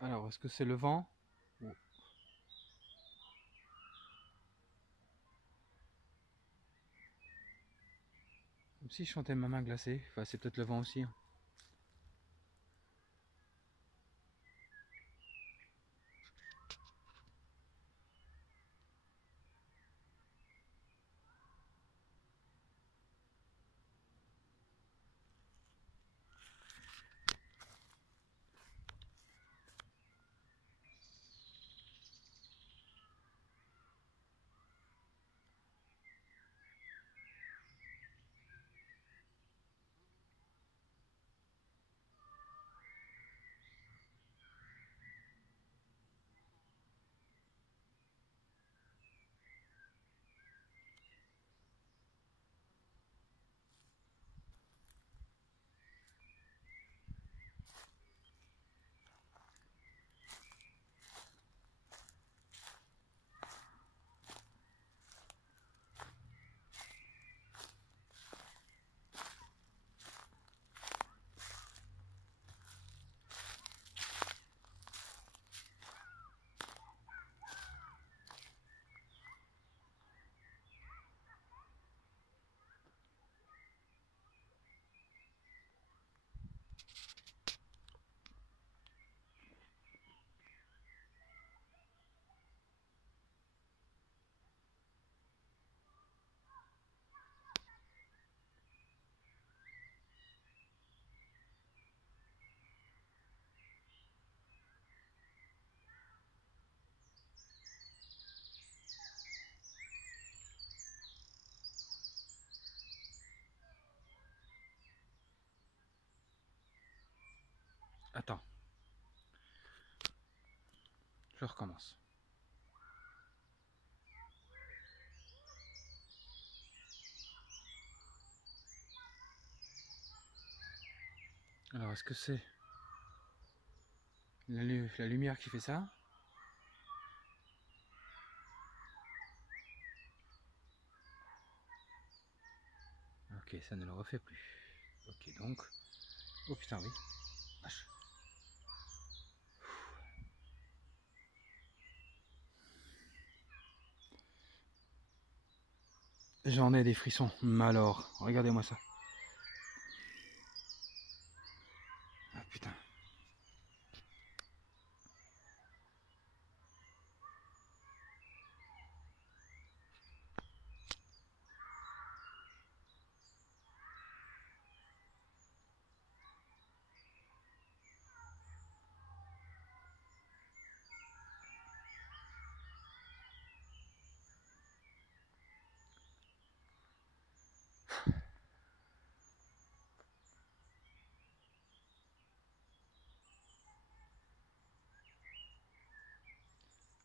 Alors, est-ce que c'est le vent? Ou- Comme si je sentais ma main glacée. Enfin, c'est peut-être le vent aussi, hein. Attends, je recommence. Alors, est-ce que c'est la lumière qui fait ça? Ok, ça ne le refait plus. Ok, donc... Oh putain, oui. Vache. J'en ai des frissons. Mais alors, regardez-moi ça. Ah putain.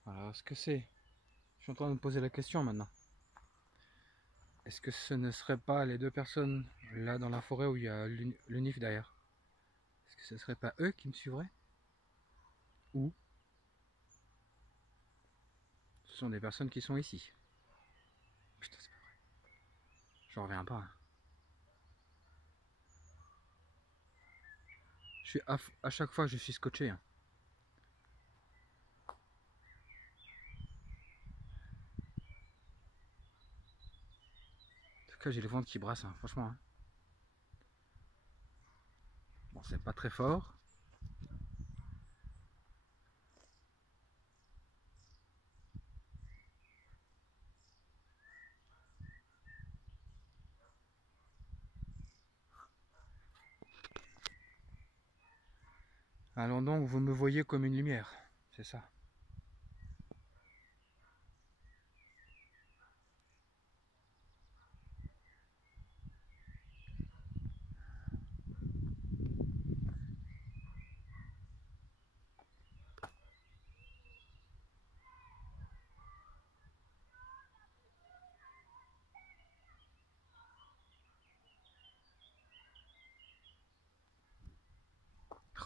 Alors, est-ce que c'est... Je suis en train de me poser la question maintenant. Est-ce que ce ne serait pas les deux personnes là dans la forêt où il y a l'UNIF derrière? Est-ce que ce ne serait pas eux qui me suivraient? Ou ce sont des personnes qui sont ici? Putain, c'est pas vrai. J'en reviens pas, hein. Je suis à chaque fois je suis scotché, hein. En tout cas, j'ai le ventre qui brasse, hein, franchement, hein. Bon, c'est pas très fort. Allons donc, vous me voyez comme une lumière, c'est ça.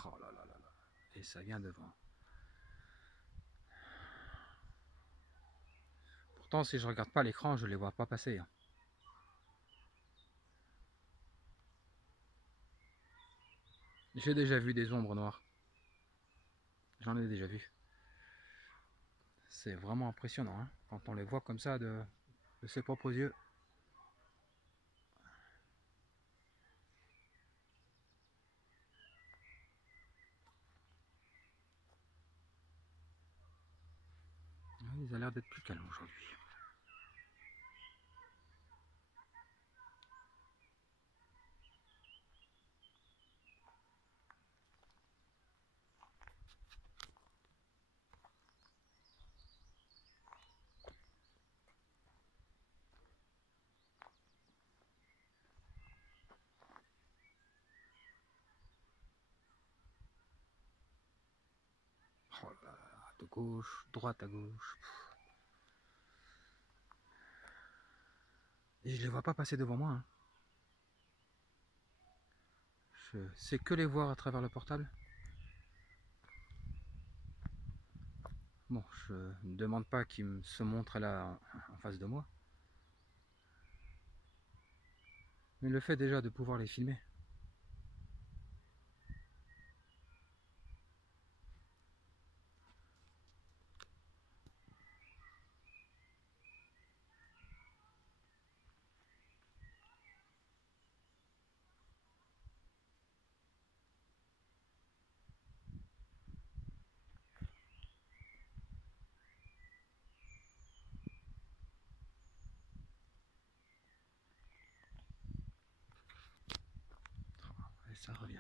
Oh là là là là. Et ça vient devant. Pourtant, si je regarde pas l'écran, je les vois pas passer, hein. J'ai déjà vu des ombres noires. j'en ai déjà vu. C'est vraiment impressionnant, hein, quand on les voit comme ça de ses propres yeux. Il a l'air d'être plus calme aujourd'hui. Oh là là, de gauche, droite à gauche. Et je les vois pas passer devant moi, hein. Je sais que les voir à travers le portable. Bon, je ne demande pas qu'ils se montrent là en face de moi. Mais le fait déjà de pouvoir les filmer. Et ça revient.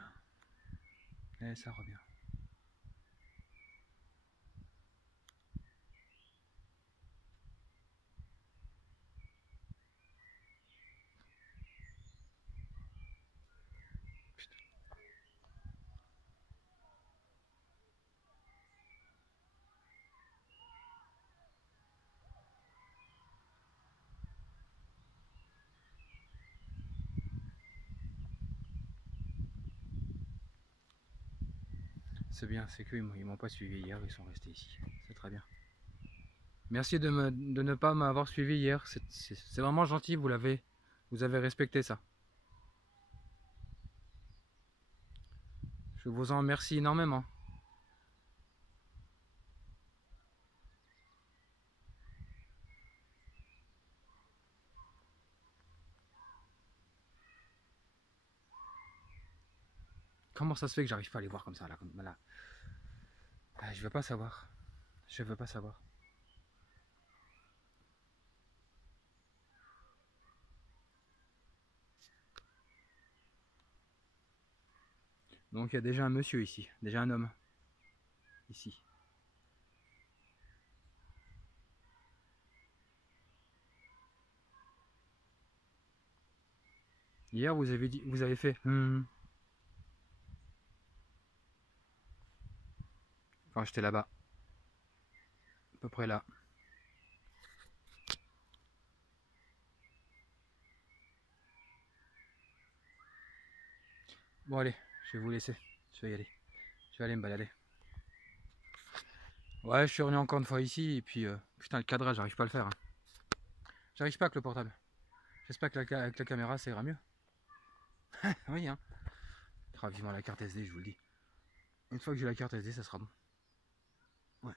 Et ça revient. C'est bien, c'est qu'ils m'ont pas suivi hier, ils sont restés ici. C'est très bien. Merci de ne pas m'avoir suivi hier. C'est vraiment gentil, vous avez respecté ça. Je vous en remercie énormément. Comment ça se fait que j'arrive pas à les voir comme ça là, là. Je veux pas savoir. Je veux pas savoir. Donc il y a déjà un monsieur ici, déjà un homme ici. Hier vous avez fait quand j'étais là-bas, à peu près là. Bon allez, je vais vous laisser, je vais y aller. Je vais aller me balader. Ouais, je suis revenu encore une fois ici et puis putain le cadrage, j'arrive pas à le faire, hein. J'arrive pas avec le portable. J'espère qu'avec la caméra ça ira mieux. Oui, hein. Vivement la carte SD, je vous le dis. Une fois que j'ai la carte SD, ça sera bon. Ouais,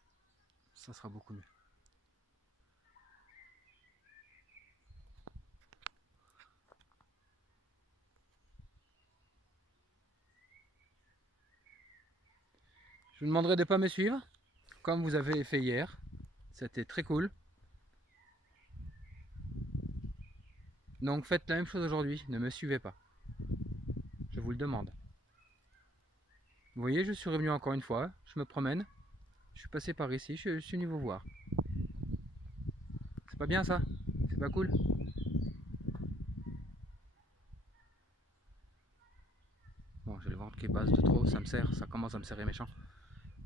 ça sera beaucoup mieux. Je vous demanderai de ne pas me suivre, comme vous avez fait hier. C'était très cool. Donc faites la même chose aujourd'hui, ne me suivez pas. Je vous le demande. Vous voyez, je suis revenu encore une fois, je me promène. Je suis passé par ici, je suis venu vous voir. C'est pas bien ça? C'est pas cool? Bon, j'ai le ventre qui passe de trop, ça me serre, ça commence à me serrer méchant.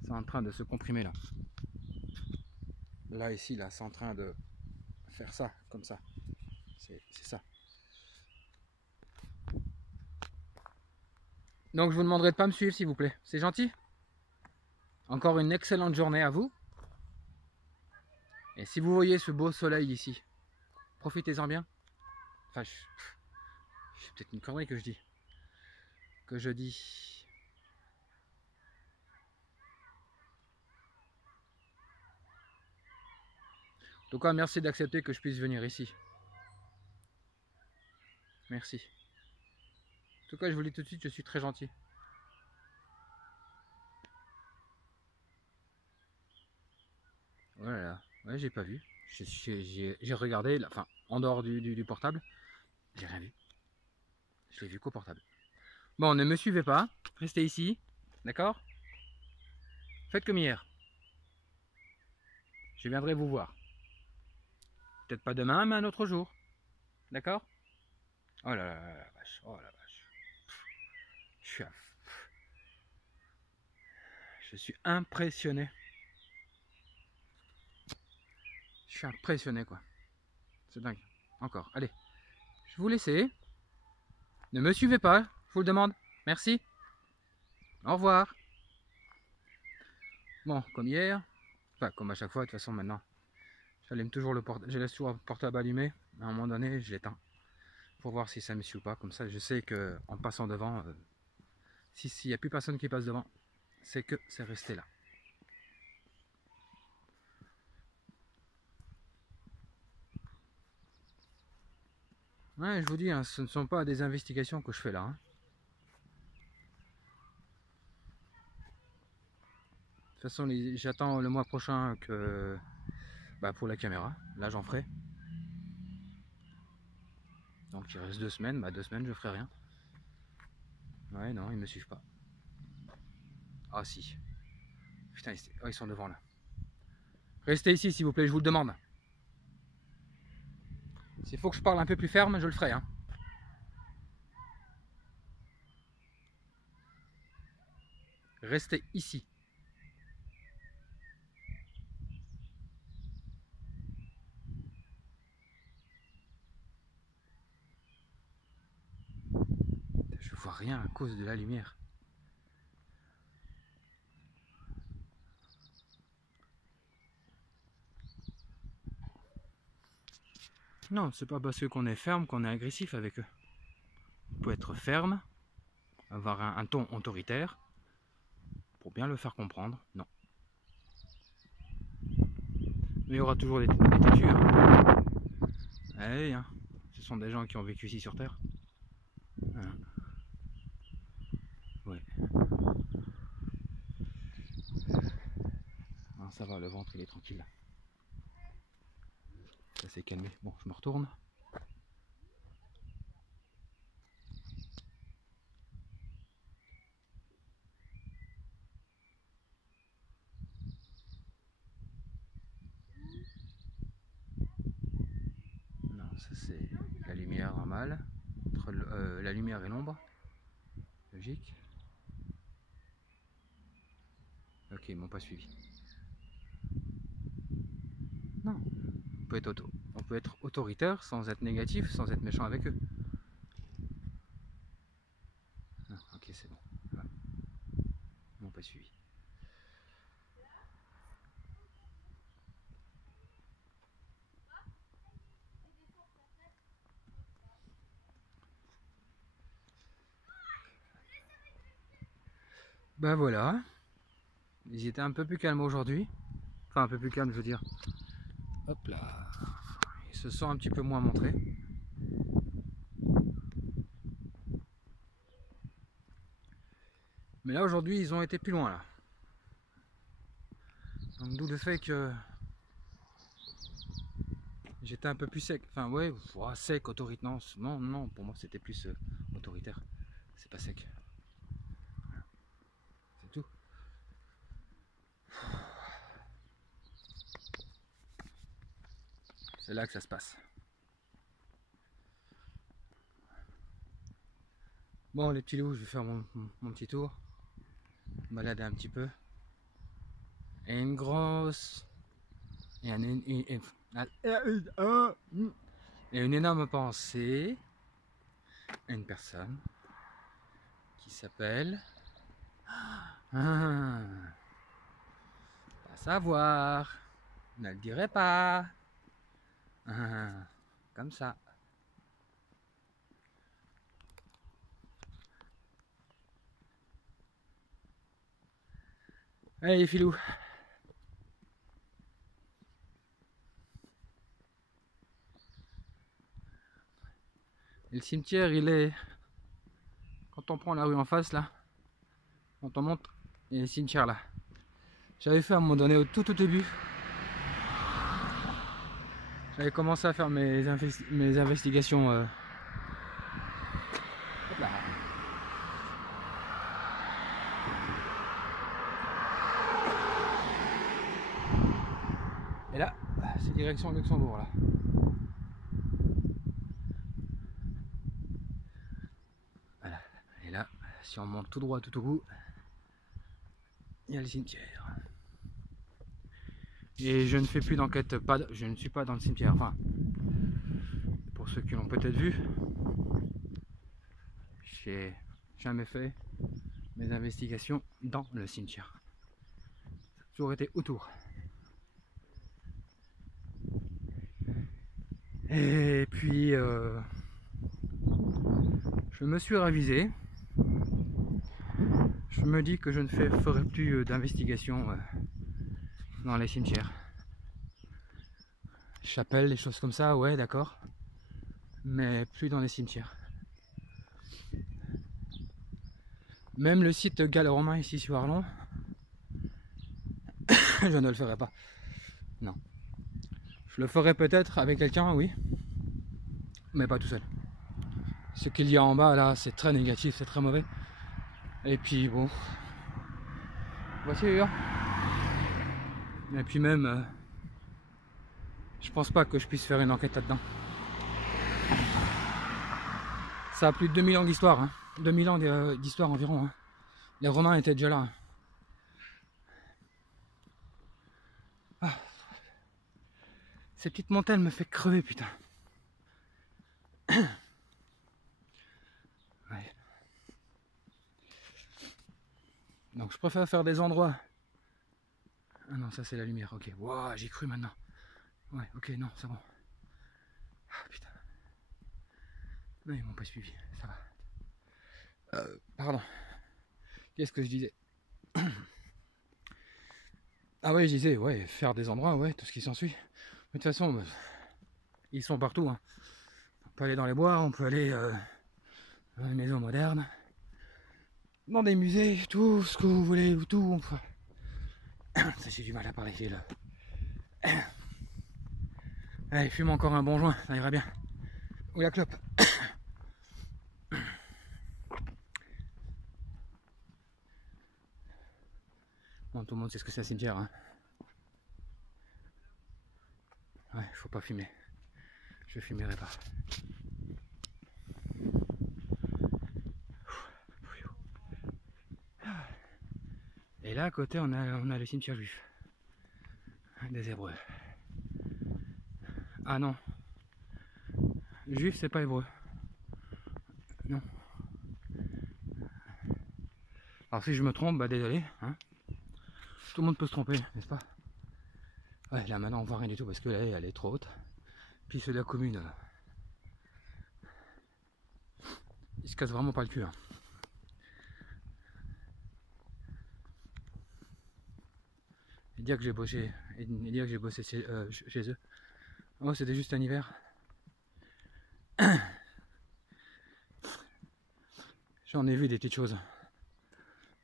C'est en train de se comprimer là. Là, ici, là, c'est en train de faire ça, comme ça. C'est ça. Donc je vous demanderai de pas me suivre s'il vous plaît. C'est gentil? Encore une excellente journée à vous. Et si vous voyez ce beau soleil ici, profitez-en bien. Enfin, c'est peut-être une connerie que je dis. Que je dis. En tout cas, merci d'accepter que je puisse venir ici. Merci. En tout cas, je vous le dis tout de suite, je suis très gentil. Voilà, ouais, j'ai pas vu. J'ai regardé, enfin, en dehors du portable, j'ai rien vu. Je l'ai vu qu'au portable. Bon, ne me suivez pas, restez ici, d'accord? Faites comme hier. Je viendrai vous voir. Peut-être pas demain, mais un autre jour. D'accord? Oh là là la vache, oh la vache. Je suis impressionné. Je suis impressionné, quoi. C'est dingue. Encore, allez. Je vous laisse. Ne me suivez pas, je vous le demande. Merci. Au revoir. Bon, comme hier, enfin comme à chaque fois, de toute façon maintenant, j'allume toujours je laisse toujours le portable allumé. À un moment donné, je l'éteins pour voir si ça me suit ou pas. Comme ça, je sais que en passant devant, s'il n'y a plus personne qui passe devant, c'est que c'est resté là. Ouais, je vous dis, hein, ce ne sont pas des investigations que je fais là. Hein. De toute façon, j'attends le mois prochain que pour la caméra. Là, j'en ferai. Donc, il reste 2 semaines. 2 semaines, je ferai rien. Ouais, non, ils me suivent pas. Ah, si. Putain, ils sont devant là. Restez ici, s'il vous plaît, je vous le demande. S'il faut que je parle un peu plus ferme, je le ferai. Hein. Restez ici. Je vois rien à cause de la lumière. Non, c'est pas parce qu'on est ferme qu'on est agressif avec eux. On peut être ferme, avoir un ton autoritaire, pour bien le faire comprendre. Non. Mais il y aura toujours des têtus. Hein. Allez, hein. Ce sont des gens qui ont vécu ici sur Terre. Hein. Ouais. Non, ça va, le ventre il est tranquille. Ça s'est calmé. Bon, je me retourne. Non, ça c'est la lumière normale. Entre la lumière et l'ombre. Logique. Ok, ils m'ont pas suivi. Non. On peut être autoritaire sans être négatif, sans être méchant avec eux. Ah, ok, c'est bon. Voilà. Ils m'ont pas suivi. Ben voilà. Ils étaient un peu plus calmes aujourd'hui. Enfin, un peu plus calmes, je veux dire. Hop là. Ils se sont un petit peu moins montrés. Mais là, aujourd'hui, ils ont été plus loin, là. Donc, d'où le fait que j'étais un peu plus sec. Enfin, ouais, sec, autoritaire. Non, non, pour moi, c'était plus autoritaire. C'est pas sec. Voilà. C'est tout. C'est là que ça se passe. Bon, les petits loups, je vais faire mon petit tour. Balader un petit peu. Et une grosse... Et une énorme pensée à une personne qui s'appelle... à savoir, ne le dirai pas. Comme ça. Allez les filous. Et le cimetière, il est... Quand on prend la rue en face, là, quand on monte, il y a le cimetière là. J'avais fait à un moment donné, au tout début, j'avais commencé à faire mes investigations. Hop là. Et là, c'est direction Luxembourg là. Voilà. Et là, si on monte tout droit tout au bout, il y a le cimetière. Et je ne fais plus d'enquête, je ne suis pas dans le cimetière. Enfin, pour ceux qui l'ont peut-être vu, j'ai jamais fait mes investigations dans le cimetière. Ça a toujours été autour. Et puis, je me suis ravisé. Je me dis que je ne ferai plus d'investigation dans les cimetières. Chapelles, des choses comme ça, ouais, d'accord. Mais plus dans les cimetières. Même le site gallo-romain ici sur Arlon, je ne le ferai pas. Non. Je le ferai peut-être avec quelqu'un, oui. Mais pas tout seul. Ce qu'il y a en bas là, c'est très négatif, c'est très mauvais. Et puis bon. Voiture. Et puis même, je pense pas que je puisse faire une enquête là-dedans. Ça a plus de 2000 ans d'histoire, hein. 2000 ans d'histoire environ. Hein. Les Romains étaient déjà là. Ah. Cette petite montagne me fait crever, putain. Ouais. Donc je préfère faire des endroits. Ah non, ça c'est la lumière, ok. Wow, j'ai cru maintenant. Ouais, ok, non, c'est bon. Ah putain. Non, ils m'ont pas suivi, ça va. Pardon. Qu'est-ce que je disais? Ah ouais, je disais, ouais, faire des endroits, ouais, tout ce qui s'ensuit. Mais de toute façon, ils sont partout. Hein. On peut aller dans les bois, on peut aller dans les maisons modernes, dans des musées, tout ce que vous voulez, tout. On peut... Ça, j'ai du mal à parler, j'ai le... Allez, fume encore un bon joint, ça ira bien. Ou la clope. Bon, tout le monde sait ce que c'est un cimetière. Hein. Ouais, faut pas fumer. Je fumerai pas. Et là à côté on a le cimetière juif des Hébreux. Ah non, juif c'est pas hébreu. Non. Alors si je me trompe, bah désolé. Hein. Tout le monde peut se tromper, n'est-ce pas? Ouais, là maintenant on voit rien du tout parce que là elle est trop haute. Puis ceux de la commune, ils se cassent vraiment pas le cul. Hein. Et dire que j'ai bossé, chez eux. Oh, c'était juste un hiver. J'en ai vu des petites choses.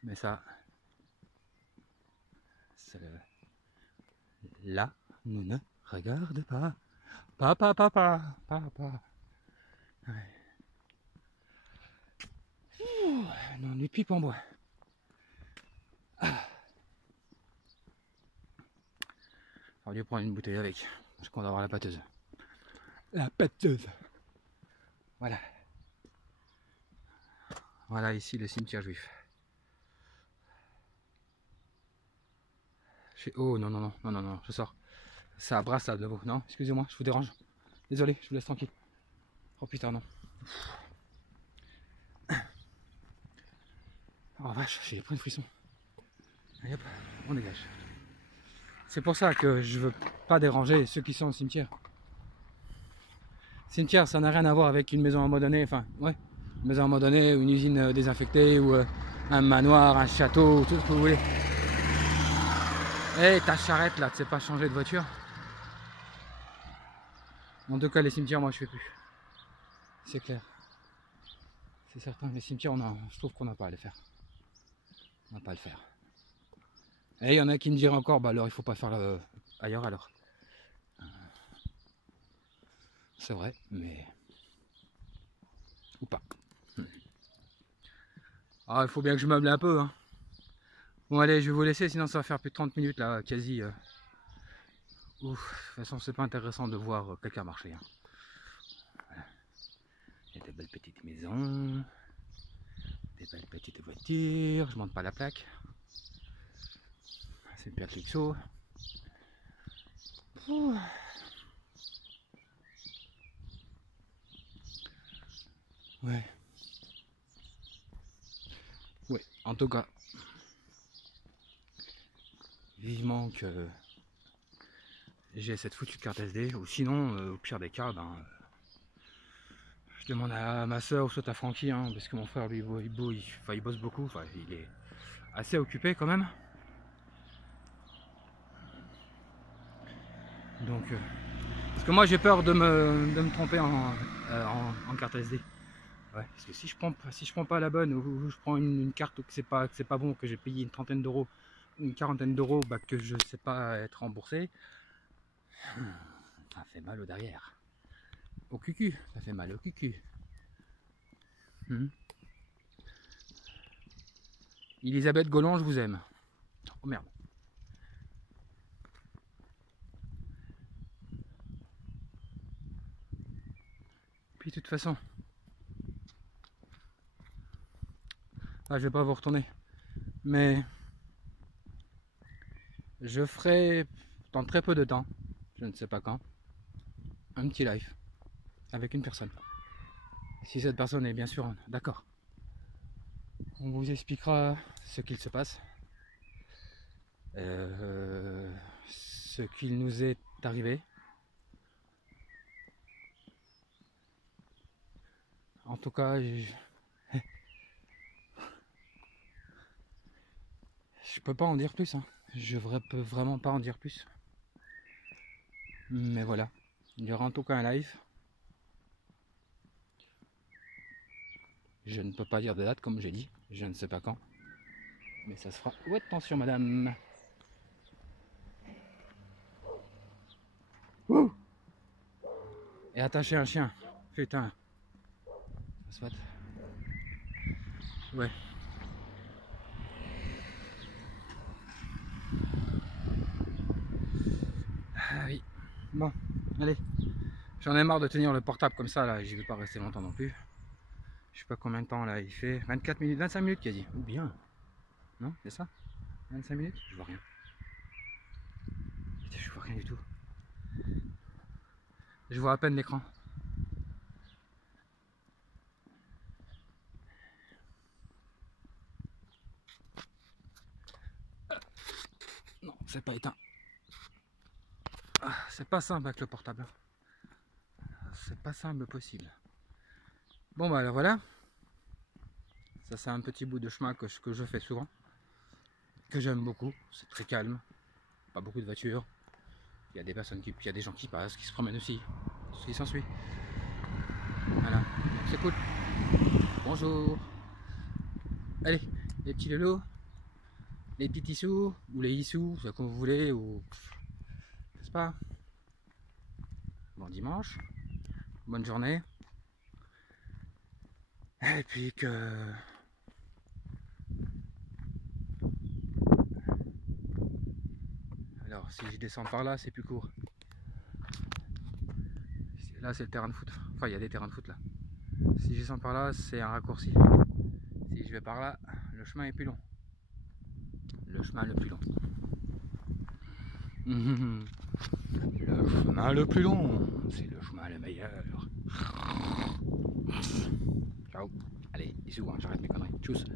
Mais ça, là, nous ne regarde pas. Papa. Ouais. Ouh, non, des pipes en bois. Ah. J'aurais dû prendre une bouteille avec, parce qu'on va avoir la pâteuse. La pâteuse. Voilà. Voilà ici le cimetière juif. Oh non, je sors. Ça brasse là de vous. Non, excusez-moi, je vous dérange. Désolé, je vous laisse tranquille. Oh putain, non. Oh vache, j'ai pris une frisson. Allez hop, on dégage. C'est pour ça que je veux pas déranger ceux qui sont au cimetière. Cimetière, ça n'a rien à voir avec une maison abandonnée. Enfin, ouais, une maison abandonnée, ou une usine désinfectée, ou un manoir, un château, tout ce que vous voulez. Eh, ta charrette là, tu sais pas changer de voiture? En tout cas, les cimetières, moi je fais plus. C'est clair. C'est certain, les cimetières, je trouve qu'on n'a pas à les faire. On n'a pas à le faire. Et il y en a qui me diraient encore, bah alors il faut pas faire ailleurs alors. C'est vrai, mais... Ou pas. Ah, il faut bien que je meuble un peu. Hein. Bon allez, je vais vous laisser, sinon ça va faire plus de 30 minutes là, quasi. Ouf, de toute façon, c'est pas intéressant de voir quelqu'un marcher. Hein. Voilà. Il y a des belles petites maisons, des belles petites voitures, je monte pas la plaque. C'est Pierre Clixot. Ouais. Ouais, en tout cas, vivement que j'ai cette foutue carte SD, ou sinon, au pire des cas, ben, je demande à ma soeur ou soit à Francky, hein, parce que mon frère lui il bosse beaucoup, enfin, il est assez occupé quand même. Donc, parce que moi j'ai peur de me tromper en carte SD. Ouais, parce que si je prends pas la bonne, ou je prends une carte que c'est pas bon, que j'ai payé une trentaine d'euros, une quarantaine d'euros, bah, que je sais pas être remboursé, ça fait mal au derrière. Au cucu, ça fait mal au cucu. Elisabeth Golan, je vous aime. Oh merde. Puis de toute façon, je vais pas vous retourner, mais je ferai dans très peu de temps, je ne sais pas quand, un petit live avec une personne. Si cette personne est bien sûr d'accord, on vous expliquera ce qu'il se passe, ce qu'il nous est arrivé. En tout cas, je peux pas en dire plus. Hein. Je peux vraiment pas en dire plus. Mais voilà, il y aura en tout cas un live. Je ne peux pas dire de date comme j'ai dit, je ne sais pas quand. Mais ça se fera. Oh, attention madame. Ouh. Et attacher un chien. Putain. Ça se fait. Ouais. Ah oui. Bon, allez. J'en ai marre de tenir le portable comme ça là, j'y vais pas rester longtemps non plus. Je sais pas combien de temps là il fait. 24 minutes, 25 minutes quasi. Ou bien. Non, c'est ça 25 minutes. Je vois rien. Je vois rien du tout. Je vois à peine l'écran. Non, c'est pas éteint. C'est pas simple avec le portable. C'est pas simple possible. Bon bah alors voilà. Ça c'est un petit bout de chemin que je fais souvent. Que j'aime beaucoup. C'est très calme. Pas beaucoup de voitures. Il y a des personnes il y a des gens qui passent, qui se promènent aussi. Ce qui s'ensuit. Voilà. C'est cool. Bonjour. Allez, les petits lolos. Les petits sous, ou les issous, c'est comme vous voulez, ou... n'est-ce pas? Bon dimanche. Bonne journée. Et puis que... Alors, si je descends par là, c'est plus court. Là, c'est le terrain de foot. Enfin, il y a des terrains de foot là. Si je descends par là, c'est un raccourci. Si je vais par là, le chemin est plus long. Le chemin le plus long. Le chemin le plus long, c'est le chemin le meilleur. Ciao. Allez, bisous, hein, j'arrête mes conneries. Tchuss.